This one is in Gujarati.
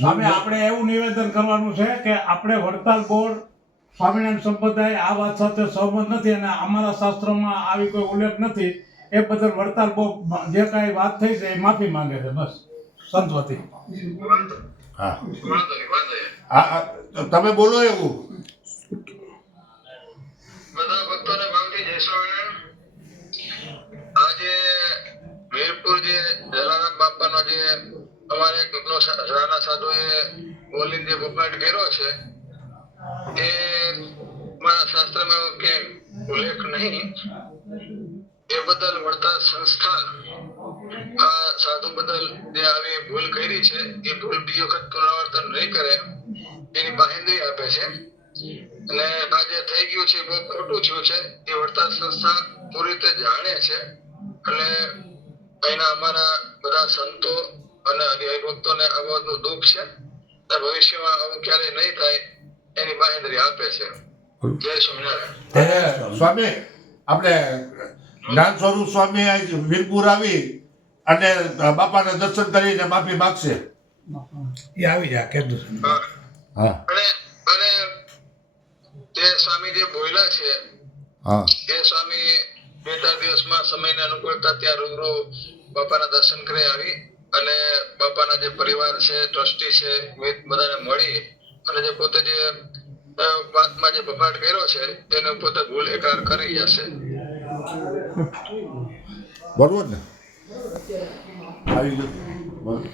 સામે આપણે એવું નિવેદન કરવાનું છે કે આપણે વડતાલ બોર્ડ સ્વામિનારાયણ સંપ્રદાય આ વાત સાથે સહમત નથી અને અમારા શાસ્ત્રોમાં આવી કોઈ ઉલ્લેખ નથી. એ બદલ વડતાલ બોર્ડ જે કાંઈ વાત થઈ છે એ માફી માંગે છે, બસ સંતવતી. હા હા, તમે બોલો એવું. બધા ભક્તોને ભાવથી જય સ્વામિનારાયણ. આજે વીરપુર જે જલારામ બાપાનો જે અમારે કેટલો રાણા સાધુએ બોલીને જે બફાટ કર્યો છે એ મારા શાસ્ત્રમાં ક્યાંય ઉલ્લેખ નહીં. એ બદલ વડતાલ સંસ્થા આ સાધુ બદલ જે આવી ભૂલ કરી છે એ ભૂલ બીજી વખત પુનરાવર્તન નહીં કરે એની બાહેંધરી આપે છે. અને આ જે થઈ ગયું છે બહુ ખોટું થયું છે એ વડતાલ સંસ્થા પૂરી રીતે જાણે છે. એટલે અહીંના અમારા બધા સંતો અને હરિભક્તોને આ બાબતનું દુઃખ છે. ભવિષ્યમાં આવું ક્યારેય નહીં થાય એની બાહેંધરી આપે છે. જય સ્વામિનારાયણ. સ્વામી, આપણે જ્ઞાન સ્વરૂપ સ્વામી વીરપુર આવી અને બાપાને દર્શન કરીને માફી માગશે. એ આવી જાય કીધું. હા અને જે સ્વામી જે બોલ્યા છે હા, એ સ્વામી 2-4 દિવસમાં સમયને અનુકૂળતા ત્યાં રૂબરૂ બાપાના દર્શન કરી આવી અને બાપાના જે પરિવાર છે, ટ્રસ્ટી છે, બધાને મળી અને જે પોતે જે વાતમાં જે બફાટ કર્યો છે એને પોતે ભૂલ એકરાર કરી જશે. બરોબર ને? આવી ગયું.